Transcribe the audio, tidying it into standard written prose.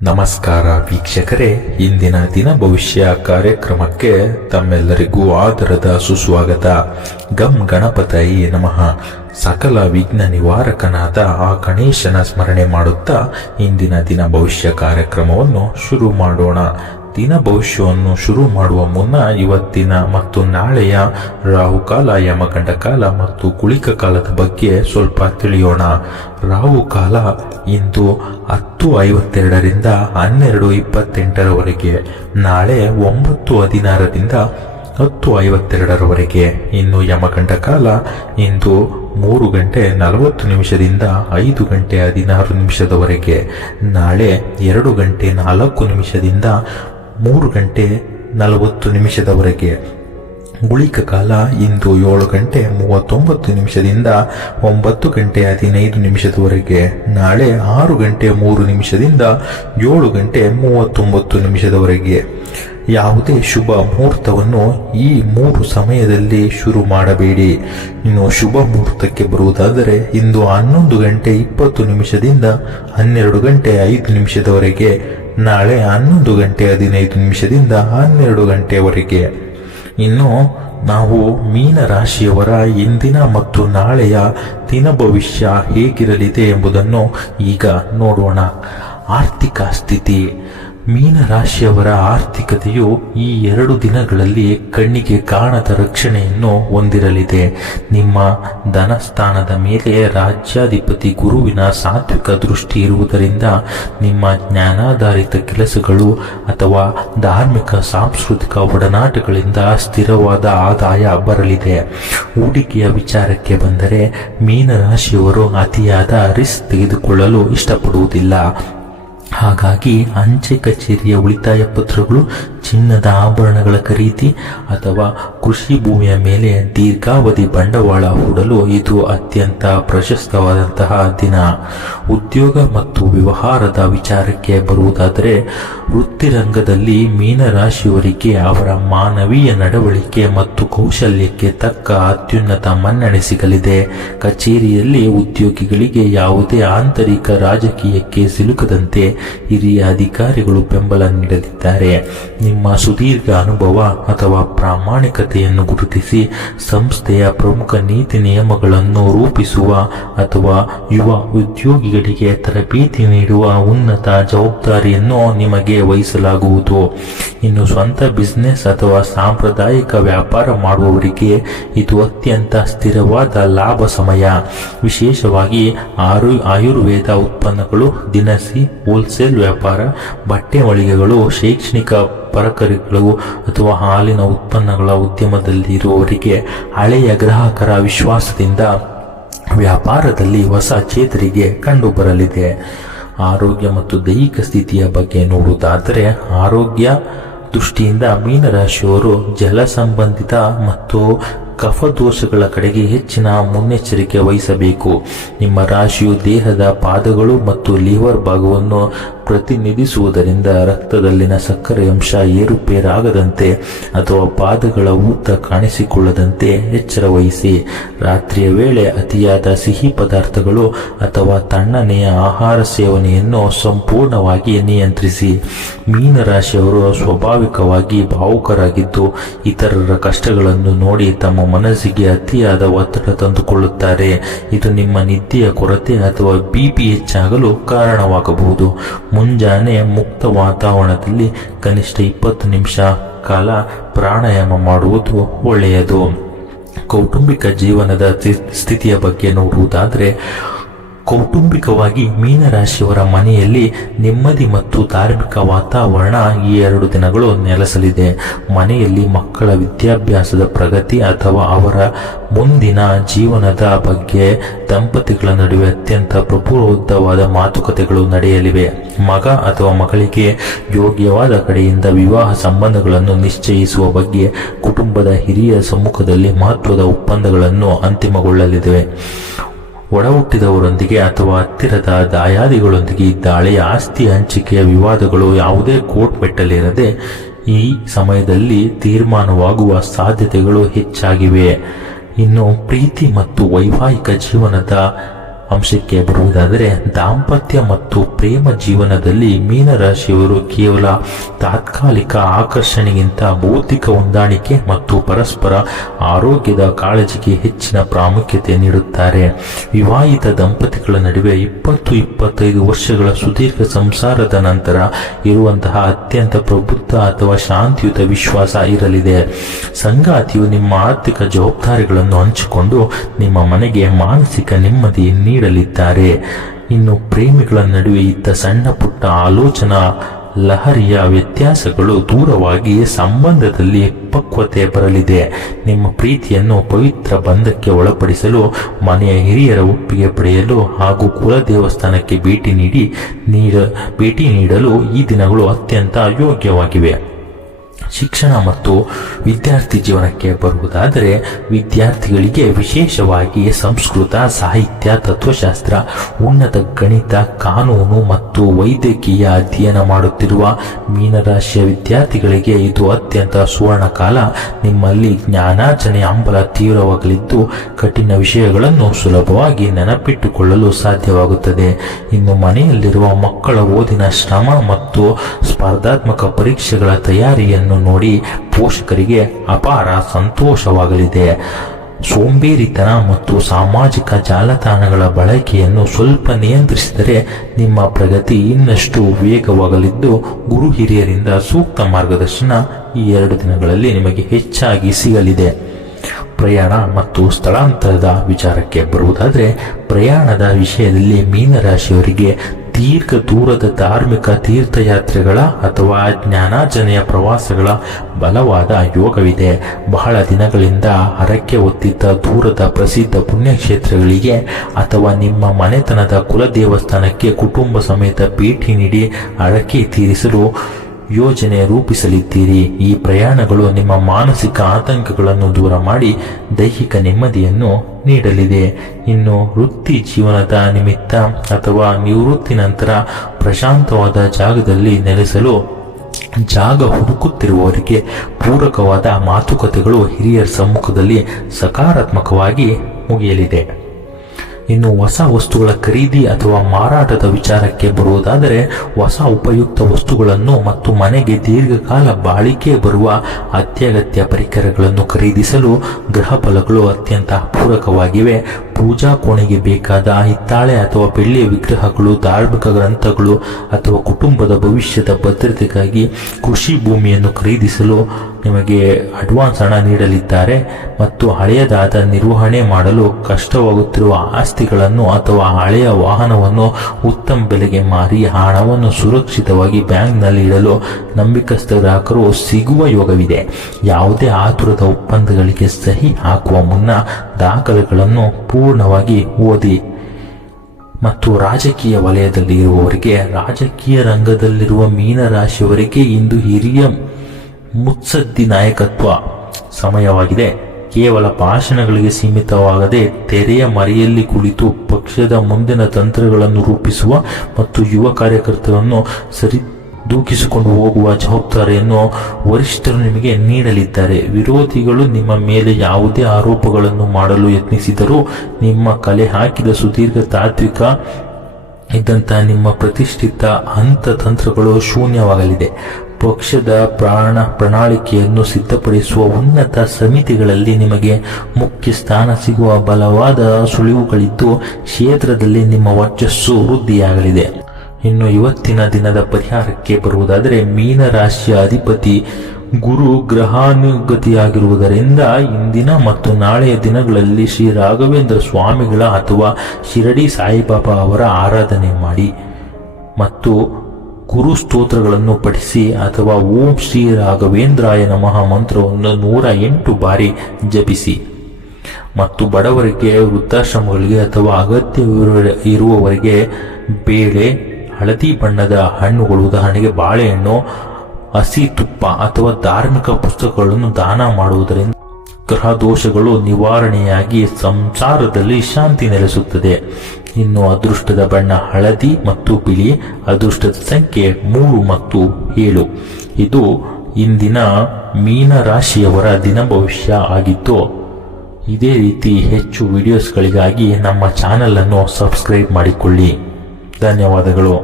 ನಮಸ್ಕಾರ ವೀಕ್ಷಕರೇ, ಇಂದಿನ ದಿನ ಭವಿಷ್ಯ ಕಾರ್ಯಕ್ರಮಕ್ಕೆ ತಮ್ಮೆಲ್ಲರಿಗೂ ಆದರದ ಸುಸ್ವಾಗತ. ಗಂ ಗಣಪತಯೇ ನಮಃ. ಸಕಲ ವಿಘ್ನ ನಿವಾರಕನಾದ ಆ ಗಣೇಶನ ಸ್ಮರಣೆ ಮಾಡುತ್ತಾ ಇಂದಿನ ದಿನ ಭವಿಷ್ಯ ಕಾರ್ಯಕ್ರಮವನ್ನು ಶುರು ಮಾಡೋಣ. ದಿನ ಭವಿಷ್ಯವನ್ನು ಶುರು ಮಾಡುವ ಮುನ್ನ ಇವತ್ತಿನ ಮತ್ತು ನಾಳೆಯ ರಾಹುಕಾಲ, ಯಮಗಂಡ ಕಾಲ ಮತ್ತು ಗುಳಿಕ ಕಾಲದ ಬಗ್ಗೆ ಸ್ವಲ್ಪ ತಿಳಿಯೋಣ. ರಾಹುಕಾಲ ಇಂದು 10:52ರಿಂದ 12:28ರವರೆಗೆ, ನಾಳೆ 9:16ರಿಂದ 10:52ರವರೆಗೆ. ಇನ್ನು ಯಮಗಂಡ ಕಾಲ ಇಂದು 3:40ದಿಂದ 5:16 ನಾಳೆ 2:04ದಿಂದ 3:40 ಗುಳಿಕ ಕಾಲ ಇಂದು 7:39ದಿಂದ 9:15 ನಾಳೆ 6:03ದಿಂದ 7:39. ಯಾವುದೇ ಶುಭ ಮುಹೂರ್ತವನ್ನು ಈ 3 ಸಮಯದಲ್ಲಿ ಶುರು ಮಾಡಬೇಡಿ. ಇನ್ನು ಶುಭ ಮುಹೂರ್ತಕ್ಕೆ ಬರುವುದಾದರೆ ಇಂದು 11:20ದಿಂದ 12:05 ನಾಳೆ 11:15ದಿಂದ 12 ಇನ್ನು ನಾವು ಮೀನ ರಾಶಿಯವರ ಇಂದಿನ ಮತ್ತು ನಾಳೆಯ ದಿನ ಭವಿಷ್ಯ ಹೇಗಿರಲಿದೆ ಎಂಬುದನ್ನು ಈಗ ನೋಡೋಣ. ಆರ್ಥಿಕ ಸ್ಥಿತಿ. ಮೀನ ರಾಶಿಯವರ ಆರ್ಥಿಕತೆಯು ಈ 2 ದಿನಗಳಲ್ಲಿ ಕಣ್ಣಿಗೆ ಕಾಣದ ರಕ್ಷಣೆಯನ್ನು ಹೊಂದಿರಲಿದೆ. ನಿಮ್ಮ ಧನಸ್ಥಾನದ ಮೇಲೆ ರಾಜ್ಯಾಧಿಪತಿ ಗುರುವಿನ ಸಾತ್ವಿಕ ದೃಷ್ಟಿ ಇರುವುದರಿಂದ ನಿಮ್ಮ ಜ್ಞಾನಾಧಾರಿತ ಕೆಲಸಗಳು ಅಥವಾ ಧಾರ್ಮಿಕ ಸಾಂಸ್ಕೃತಿಕ ಒಡನಾಟಗಳಿಂದ ಸ್ಥಿರವಾದ ಆದಾಯ ಬರಲಿದೆ. ಹೂಡಿಕೆಯ ವಿಚಾರಕ್ಕೆ ಬಂದರೆ ಮೀನರಾಶಿಯವರು ಅತಿಯಾದ ರಿಸ್ಕ್ ತೆಗೆದುಕೊಳ್ಳಲು ಇಷ್ಟಪಡುವುದಿಲ್ಲ. ಹಾಗಾಗಿ ಅಂಚೆ ಕಚೇರಿಯ ಉಳಿತಾಯ ಪತ್ರಗಳು, ಚಿನ್ನದ ಆಭರಣಗಳ ಖರೀದಿ ಅಥವಾ ಕೃಷಿ ಭೂಮಿಯ ಮೇಲೆ ದೀರ್ಘಾವಧಿ ಬಂಡವಾಳ ಹೂಡಲು ಇದು ಅತ್ಯಂತ ಪ್ರಶಸ್ತವಾದಂತಹ ದಿನ. ಉದ್ಯೋಗ ಮತ್ತು ವ್ಯವಹಾರದ ವಿಚಾರಕ್ಕೆ ಬರುವುದಾದರೆ ವೃತ್ತಿರಂಗದಲ್ಲಿ ಮೀನರಾಶಿಯವರಿಗೆ ಅವರ ಮಾನವೀಯ ನಡವಳಿಕೆ ಮತ್ತು ಕೌಶಲ್ಯಕ್ಕೆ ತಕ್ಕ ಅತ್ಯುನ್ನತ ಮನ್ನಣೆ ಸಿಗಲಿದೆ. ಕಚೇರಿಯಲ್ಲಿ ಉದ್ಯೋಗಿಗಳಿಗೆ ಯಾವುದೇ ಆಂತರಿಕ ರಾಜಕೀಯಕ್ಕೆ ಸಿಲುಕದಂತೆ ಹಿರಿಯ ಅಧಿಕಾರಿಗಳು ಬೆಂಬಲ ನೀಡಲಿದ್ದಾರೆ. ನಿಮ್ಮ ಸುದೀರ್ಘ ಅನುಭವ ಅಥವಾ ಪ್ರಾಮಾಣಿಕತೆಯನ್ನು ಗುರುತಿಸಿ ಸಂಸ್ಥೆಯ ಪ್ರಮುಖ ನೀತಿ ನಿಯಮಗಳನ್ನು ರೂಪಿಸುವ ಅಥವಾ ಯುವ ಉದ್ಯೋಗಿಗಳಿಗೆ ತರಬೇತಿ ನೀಡುವ ಉನ್ನತ ಜವಾಬ್ದಾರಿಯನ್ನು ನಿಮಗೆ ವಹಿಸಲಾಗುವುದು. ಇನ್ನು ಸ್ವಂತ ಬಿಸಿನೆಸ್ ಅಥವಾ ಸಾಂಪ್ರದಾಯಿಕ ವ್ಯಾಪಾರ ಮಾಡುವವರಿಗೆ ಇದು ಅತ್ಯಂತ ಸ್ಥಿರವಾದ ಲಾಭ ಸಮಯ. ವಿಶೇಷವಾಗಿ ಆಯುರ್ವೇದ ಉತ್ಪನ್ನಗಳು, ದಿನಸಿ, ಹೋಲ್ಸೇಲ್ ವ್ಯಾಪಾರ, ಬಟ್ಟೆ ಮಳಿಗೆಗಳು, ಶೈಕ್ಷಣಿಕ ಪರಕರಿಗಳು ಅಥವಾ ಹಾಲಿನ ಉತ್ಪನ್ನಗಳ ಉದ್ಯಮದಲ್ಲಿ ಇರುವವರಿಗೆ ಹಳೆಯ ಗ್ರಾಹಕರ ವಿಶ್ವಾಸದಿಂದ ವ್ಯಾಪಾರದಲ್ಲಿ ಹೊಸ ಚೇತರಿಕೆ ಕಂಡುಬರಲಿದೆ. ಆರೋಗ್ಯ ಮತ್ತು ದೈಹಿಕ ಸ್ಥಿತಿಯ ಬಗ್ಗೆ ನೋಡುವುದಾದರೆ ಆರೋಗ್ಯ ದೃಷ್ಟಿಯಿಂದ ಮೀನರಾಶಿಯವರು ಜಲ ಸಂಬಂಧಿತ ಮತ್ತು ಕಫದೋಷಗಳ ಕಡೆಗೆ ಹೆಚ್ಚಿನ ಮುನ್ನೆಚ್ಚರಿಕೆ ವಹಿಸಬೇಕು. ನಿಮ್ಮ ರಾಶಿಯು ದೇಹದ ಪಾದಗಳು ಮತ್ತು ಲಿವರ್ ಭಾಗವನ್ನು ಪ್ರತಿನಿಧಿಸುವುದರಿಂದ ರಕ್ತದಲ್ಲಿನ ಸಕ್ಕರೆ ಅಂಶ ಏರುಪೇರಾಗದಂತೆ ಅಥವಾ ಪಾದಗಳ ಊತ ಕಾಣಿಸಿಕೊಳ್ಳದಂತೆ ಎಚ್ಚರ ವಹಿಸಿ. ರಾತ್ರಿಯ ವೇಳೆ ಅತಿಯಾದ ಸಿಹಿ ಪದಾರ್ಥಗಳು ಅಥವಾ ತಣ್ಣನೆಯ ಆಹಾರ ಸೇವನೆಯನ್ನು ಸಂಪೂರ್ಣವಾಗಿ ನಿಯಂತ್ರಿಸಿ. ಮೀನರಾಶಿಯವರು ಸ್ವಾಭಾವಿಕವಾಗಿ ಭಾವುಕರಾಗಿದ್ದು ಇತರರ ಕಷ್ಟಗಳನ್ನು ನೋಡಿ ತಮ್ಮ ಮನಸ್ಸಿಗೆ ಅತಿಯಾದ ಒತ್ತಡ ತಂದುಕೊಳ್ಳುತ್ತಾರೆ. ಇದು ನಿಮ್ಮ ನಿದ್ದೆಯ ಕೊರತೆ ಅಥವಾ ಬಿಪಿ ಹೆಚ್ಚಾಗಲು ಕಾರಣವಾಗಬಹುದು. ಮುಂಜಾನೆ ಮುಕ್ತ ವಾತಾವರಣದಲ್ಲಿ ಕನಿಷ್ಠ 20 ನಿಮಿಷ ಕಾಲ ಪ್ರಾಣಾಯಾಮ ಮಾಡುವುದು ಒಳ್ಳೆಯದು. ಕೌಟುಂಬಿಕ ಜೀವನದ ಸ್ಥಿತಿಯ ಬಗ್ಗೆ ನೋಡುವುದಾದರೆ ಕೌಟುಂಬಿಕವಾಗಿ ಮೀನರಾಶಿಯವರ ಮನೆಯಲ್ಲಿ ನೆಮ್ಮದಿ ಮತ್ತು ಧಾರ್ಮಿಕ ವಾತಾವರಣ ಈ 2 ದಿನಗಳು ನೆಲೆಸಲಿದೆ. ಮನೆಯಲ್ಲಿ ಮಕ್ಕಳ ವಿದ್ಯಾಭ್ಯಾಸದ ಪ್ರಗತಿ ಅಥವಾ ಅವರ ಮುಂದಿನ ಜೀವನದ ಬಗ್ಗೆ ದಂಪತಿಗಳ ನಡುವೆ ಅತ್ಯಂತ ಪ್ರಬುದ್ಧವಾದ ಮಾತುಕತೆಗಳು ನಡೆಯಲಿವೆ. ಮಗ ಅಥವಾ ಮಗಳಿಗೆ ಯೋಗ್ಯವಾದ ಕಡೆಯಿಂದ ವಿವಾಹ ಸಂಬಂಧಗಳನ್ನು ನಿಶ್ಚಯಿಸುವ ಬಗ್ಗೆ ಕುಟುಂಬದ ಹಿರಿಯ ಸಮ್ಮುಖದಲ್ಲಿ ಮಹತ್ವದ ಒಪ್ಪಂದಗಳನ್ನು ಅಂತಿಮಗೊಳ್ಳಲಿವೆ. ಒಡ ಹುಟ್ಟಿದವರೊಂದಿಗೆ ಅಥವಾ ಹತ್ತಿರದ ದಾಯಾದಿಗಳೊಂದಿಗೆ ಇದ್ದ ಹಳೆಯ ಆಸ್ತಿ ಹಂಚಿಕೆಯ ವಿವಾದಗಳು ಯಾವುದೇ ಕೋರ್ಟ್ ಮೆಟ್ಟಲೇರದೆ ಈ ಸಮಯದಲ್ಲಿ ತೀರ್ಮಾನವಾಗುವ ಸಾಧ್ಯತೆಗಳು ಹೆಚ್ಚಾಗಿವೆ. ಇನ್ನು ಪ್ರೀತಿ ಮತ್ತು ವೈವಾಹಿಕ ಜೀವನದ ಅಂಶಕ್ಕೆ ಬರುವುದಾದರೆ, ದಾಂಪತ್ಯ ಮತ್ತು ಪ್ರೇಮ ಜೀವನದಲ್ಲಿ ಮೀನರಾಶಿಯವರು ಕೇವಲ ತಾತ್ಕಾಲಿಕ ಆಕರ್ಷಣೆಗಿಂತ ಬೌದ್ಧಿಕ ಹೊಂದಾಣಿಕೆ ಮತ್ತು ಪರಸ್ಪರ ಆರೋಗ್ಯದ ಕಾಳಜಿಗೆ ಹೆಚ್ಚಿನ ಪ್ರಾಮುಖ್ಯತೆ ನೀಡುತ್ತಾರೆ. ವಿವಾಹಿತ ದಂಪತಿಗಳ ನಡುವೆ 20-25 ವರ್ಷಗಳ ಸುದೀರ್ಘ ಸಂಸಾರದ ನಂತರ ಇರುವಂತಹ ಅತ್ಯಂತ ಪ್ರಬುದ್ಧ ಅಥವಾ ಶಾಂತಿಯುತ ವಿಶ್ವಾಸ ಇರಲಿದೆ. ಸಂಗಾತಿಯು ನಿಮ್ಮ ಆರ್ಥಿಕ ಜವಾಬ್ದಾರಿಗಳನ್ನು ಹಂಚಿಕೊಂಡು ನಿಮ್ಮ ಮನೆಗೆ ಮಾನಸಿಕ ನೆಮ್ಮದಿ ನೀಡಲಿದ್ದಾರೆ. ಇನ್ನು ಪ್ರೇಮಿಗಳ ನಡುವೆ ಇದ್ದ ಸಣ್ಣ ಪುಟ್ಟ ಆಲೋಚನಾ ಲಹರಿಯ ವ್ಯತ್ಯಾಸಗಳು ದೂರವಾಗಿ ಸಂಬಂಧದಲ್ಲಿ ಪಕ್ವತೆ ಬರಲಿದೆ. ನಿಮ್ಮ ಪ್ರೀತಿಯನ್ನು ಪವಿತ್ರ ಬಂಧಕ್ಕೆ ಒಳಪಡಿಸಲು ಮನೆಯ ಹಿರಿಯರ ಒಪ್ಪಿಗೆ ಪಡೆಯಲು ಹಾಗೂ ಕುಲ ದೇವಸ್ಥಾನಕ್ಕೆ ಭೇಟಿ ನೀಡಲು ಈ ದಿನಗಳು ಅತ್ಯಂತ ಯೋಗ್ಯವಾಗಿವೆ. ಶಿಕ್ಷಣ ಮತ್ತು ವಿದ್ಯಾರ್ಥಿ ಜೀವನಕ್ಕೆ ಬರುವುದಾದರೆ, ವಿದ್ಯಾರ್ಥಿಗಳಿಗೆ ವಿಶೇಷವಾಗಿ ಸಂಸ್ಕೃತ, ಸಾಹಿತ್ಯ, ತತ್ವಶಾಸ್ತ್ರ, ಉನ್ನತ ಗಣಿತ, ಕಾನೂನು ಮತ್ತು ವೈದ್ಯಕೀಯ ಅಧ್ಯಯನ ಮಾಡುತ್ತಿರುವ ಮೀನರಾಶಿಯ ವಿದ್ಯಾರ್ಥಿಗಳಿಗೆ ಇದು ಅತ್ಯಂತ ಸುವರ್ಣ ಕಾಲ. ನಿಮ್ಮಲ್ಲಿ ಜ್ಞಾನಾರ್ಜನೆಯ ಹಂಬಲ ತೀವ್ರವಾಗಲಿದ್ದು ಕಠಿಣ ವಿಷಯಗಳನ್ನು ಸುಲಭವಾಗಿ ನೆನಪಿಟ್ಟುಕೊಳ್ಳಲು ಸಾಧ್ಯವಾಗುತ್ತದೆ. ಇನ್ನು ಮನೆಯಲ್ಲಿರುವ ಮಕ್ಕಳ ಓದಿನ ಶ್ರಮ ಮತ್ತು ಸ್ಪರ್ಧಾತ್ಮಕ ಪರೀಕ್ಷೆಗಳ ತಯಾರಿಯನ್ನು ನೋಡಿ ಪೋಷಕರಿಗೆ ಅಪಾರ ಸಂತೋಷವಾಗಲಿದೆ. ಸೋಂಬೇರಿತನ ಮತ್ತು ಸಾಮಾಜಿಕ ಜಾಲತಾಣಗಳ ಬಳಕೆಯನ್ನು ಸ್ವಲ್ಪ ನಿಯಂತ್ರಿಸಿದರೆ ನಿಮ್ಮ ಪ್ರಗತಿ ಇನ್ನಷ್ಟು ವೇಗವಾಗಲಿದ್ದು, ಗುರು ಹಿರಿಯರಿಂದ ಸೂಕ್ತ ಮಾರ್ಗದರ್ಶನ ಈ 2 ದಿನಗಳಲ್ಲಿ ನಿಮಗೆ ಹೆಚ್ಚಾಗಿ ಸಿಗಲಿದೆ. ಪ್ರಯಾಣ ಮತ್ತು ಸ್ಥಳಾಂತರದ ವಿಚಾರಕ್ಕೆ ಬರುವುದಾದರೆ, ಪ್ರಯಾಣದ ವಿಷಯದಲ್ಲಿ ಮೀನರಾಶಿಯವರಿಗೆ ದೀರ್ಘ ದೂರದ ಧಾರ್ಮಿಕ ತೀರ್ಥಯಾತ್ರೆಗಳ ಅಥವಾ ಜ್ಞಾನಾರ್ಜನೆಯ ಪ್ರವಾಸಗಳ ಬಲವಾದ ಯೋಗವಿದೆ. ಬಹಳ ದಿನಗಳಿಂದ ಹರಕೆ ಹೊತ್ತಿದ್ದ ದೂರದ ಪ್ರಸಿದ್ಧ ಪುಣ್ಯಕ್ಷೇತ್ರಗಳಿಗೆ ಅಥವಾ ನಿಮ್ಮ ಮನೆತನದ ಕುಲ ದೇವಸ್ಥಾನಕ್ಕೆ ಕುಟುಂಬ ಸಮೇತ ಭೇಟಿ ನೀಡಿ ಹರಕೆ ತೀರಿಸಲು ಯೋಜನೆ ರೂಪಿಸಲಿದ್ದೀರಿ. ಈ ಪ್ರಯಾಣಗಳು ನಿಮ್ಮ ಮಾನಸಿಕ ಆತಂಕಗಳನ್ನು ದೂರ ಮಾಡಿ ದೈಹಿಕ ನೆಮ್ಮದಿಯನ್ನು ನೀಡಲಿದೆ. ಇನ್ನು ವೃತ್ತಿ ಜೀವನದ ನಿಮಿತ್ತ ಅಥವಾ ನಿವೃತ್ತಿ ನಂತರ ಪ್ರಶಾಂತವಾದ ಜಾಗದಲ್ಲಿ ನೆಲೆಸಲು ಜಾಗ ಹುಡುಕುತ್ತಿರುವವರಿಗೆ ಪೂರಕವಾದ ಮಾತುಕತೆಗಳು ಹಿರಿಯರ ಸಮ್ಮುಖದಲ್ಲಿ ಸಕಾರಾತ್ಮಕವಾಗಿ ಮುಗಿಯಲಿದೆ. ಇನ್ನು ಹೊಸ ವಸ್ತುಗಳ ಖರೀದಿ ಅಥವಾ ಮಾರಾಟದ ವಿಚಾರಕ್ಕೆ ಬರುವುದಾದರೆ, ಹೊಸ ಉಪಯುಕ್ತ ವಸ್ತುಗಳನ್ನು ಮತ್ತು ಮನೆಗೆ ದೀರ್ಘಕಾಲ ಬಾಳಿಕೆ ಬರುವ ಅತ್ಯಗತ್ಯ ಪರಿಕರಗಳನ್ನು ಖರೀದಿಸಲು ಗ್ರಹ ಫಲಗಳು ಅತ್ಯಂತ ಪೂರಕವಾಗಿವೆ. ಪೂಜಾ ಕೋಣೆಗೆ ಬೇಕಾದ ಹಿತ್ತಾಳೆ ಅಥವಾ ಬೆಳ್ಳಿಯ ವಿಗ್ರಹಗಳು, ಧಾರ್ಮಿಕ ಗ್ರಂಥಗಳು ಅಥವಾ ಕುಟುಂಬದ ಭವಿಷ್ಯದ ಭದ್ರತೆಗಾಗಿ ಕೃಷಿ ಭೂಮಿಯನ್ನು ಖರೀದಿಸಲು ನಿಮಗೆ ಅಡ್ವಾನ್ಸ್ ಹಣ ನೀಡಲಿದ್ದಾರೆ. ಮತ್ತು ಹಳೆಯದಾದ ನಿರ್ವಹಣೆ ಮಾಡಲು ಕಷ್ಟವಾಗುತ್ತಿರುವ ಆಸ್ತಿಗಳನ್ನು ಅಥವಾ ಹಳೆಯ ವಾಹನವನ್ನು ಉತ್ತಮ ಬೆಲೆಗೆ ಮಾರಿ ಹಣವನ್ನು ಸುರಕ್ಷಿತವಾಗಿ ಬ್ಯಾಂಕ್ನಲ್ಲಿ ಇಡಲು ನಂಬಿಕಸ್ಥ ಗ್ರಾಹಕರು ಸಿಗುವ ಯೋಗವಿದೆ. ಯಾವುದೇ ಆತುರದ ಒಪ್ಪಂದಗಳಿಗೆ ಸಹಿ ಹಾಕುವ ಮುನ್ನ ದಾಖಲೆಗಳನ್ನು ಪೂರ್ಣವಾಗಿ ಓದಿ. ಮತ್ತು ರಾಜಕೀಯ ವಲಯದಲ್ಲಿ ಇರುವವರಿಗೆ, ರಾಜಕೀಯ ರಂಗದಲ್ಲಿರುವ ಮೀನರಾಶಿಯವರಿಗೆ ಇಂದು ಹಿರಿಯ ಮುತ್ಸದ್ದಿ ನಾಯಕತ್ವ ಸಮಯವಾಗಿದೆ. ಕೇವಲ ಭಾಷಣಗಳಿಗೆ ಸೀಮಿತವಾಗದೆ ತೆರೆಯ ಮರೆಯಲ್ಲಿ ಕುಳಿತು ಪಕ್ಷದ ಮುಂದಿನ ತಂತ್ರಗಳನ್ನು ರೂಪಿಸುವ ಮತ್ತು ಯುವ ಕಾರ್ಯಕರ್ತರನ್ನು ದೂಕಿಸಿಕೊಂಡು ಹೋಗುವ ಜವಾಬ್ದಾರಿಯನ್ನು ವರಿಷ್ಠರು ನಿಮಗೆ ನೀಡಲಿದ್ದಾರೆ. ವಿರೋಧಿಗಳು ನಿಮ್ಮ ಮೇಲೆ ಯಾವುದೇ ಆರೋಪಗಳನ್ನು ಮಾಡಲು ಯತ್ನಿಸಿದರೂ ನಿಮ್ಮ ಕಲೆ ಹಾಕಿದ ಸುದೀರ್ಘ ತಾತ್ವಿಕ ಇದ್ದಂತಹ ನಿಮ್ಮ ಪ್ರತಿಷ್ಠಿತ ತಂತ್ರಗಳು ಶೂನ್ಯವಾಗಲಿದೆ. ಪಕ್ಷದ ಪ್ರಣಾಳಿಕೆಯನ್ನು ಸಿದ್ಧಪಡಿಸುವ ಉನ್ನತ ಸಮಿತಿಗಳಲ್ಲಿ ನಿಮಗೆ ಮುಖ್ಯ ಸ್ಥಾನ ಸಿಗುವ ಬಲವಾದ ಸುಳಿವುಗಳಿದ್ದು ಕ್ಷೇತ್ರದಲ್ಲಿ ನಿಮ್ಮ ವರ್ಚಸ್ಸು ವೃದ್ಧಿಯಾಗಲಿದೆ. ಇನ್ನು ಇವತ್ತಿನ ದಿನದ ಪರಿಹಾರಕ್ಕೆ ಬರುವುದಾದರೆ, ಮೀನರಾಶಿಯ ಅಧಿಪತಿ ಗುರು ಗ್ರಹಾನುಗತಿಯಾಗಿರುವುದರಿಂದ ಇಂದಿನ ಮತ್ತು ನಾಳೆಯ ದಿನಗಳಲ್ಲಿ ಶ್ರೀ ರಾಘವೇಂದ್ರ ಸ್ವಾಮಿಗಳ ಅಥವಾ ಶಿರಡಿ ಸಾಯಿಬಾಬಾ ಅವರ ಆರಾಧನೆ ಮಾಡಿ ಮತ್ತು ಗುರು ಸ್ತೋತ್ರಗಳನ್ನು ಪಠಿಸಿ ಅಥವಾ ಓಂ ಶ್ರೀ ರಾಘವೇಂದ್ರಾಯ ನಮಃ ಮಂತ್ರವನ್ನು 108 ಬಾರಿ ಜಪಿಸಿ. ಮತ್ತು ಬಡವರಿಗೆ, ವೃದ್ಧಾಶ್ರಮಗಳಿಗೆ ಅಥವಾ ಅಗತ್ಯ ಇರುವವರಿಗೆ ಬೇಳೆ, ಹಳದಿ ಬಣ್ಣದ ಹಣ್ಣುಗಳು, ಉದಾಹರಣೆಗೆ ಬಾಳೆಹಣ್ಣು, ಹಸಿ ತುಪ್ಪ ಅಥವಾ ಧಾರ್ಮಿಕ ಪುಸ್ತಕಗಳನ್ನು ದಾನ ಮಾಡುವುದರಿಂದ ಗ್ರಹ ದೋಷಗಳು ನಿವಾರಣೆಯಾಗಿ ಸಂಸಾರದಲ್ಲಿ ಶಾಂತಿ ನೆಲೆಸುತ್ತದೆ. ಇನ್ನು ಅದೃಷ್ಟದ ಬಣ್ಣ ಹಳದಿ ಮತ್ತು ಬಿಳಿ, ಅದೃಷ್ಟದ ಸಂಖ್ಯೆ 3 ಮತ್ತು 7. ಇದು ಇಂದಿನ ಮೀನರಾಶಿಯವರ ದಿನ ಭವಿಷ್ಯ ಆಗಿದ್ದು, ಇದೇ ರೀತಿ ಹೆಚ್ಚು ವಿಡಿಯೋಸ್ಗಳಿಗಾಗಿ ನಮ್ಮ ಚಾನಲ್ ಅನ್ನು ಸಬ್ಸ್ಕ್ರೈಬ್ ಮಾಡಿಕೊಳ್ಳಿ. ಧನ್ಯವಾದಗಳು.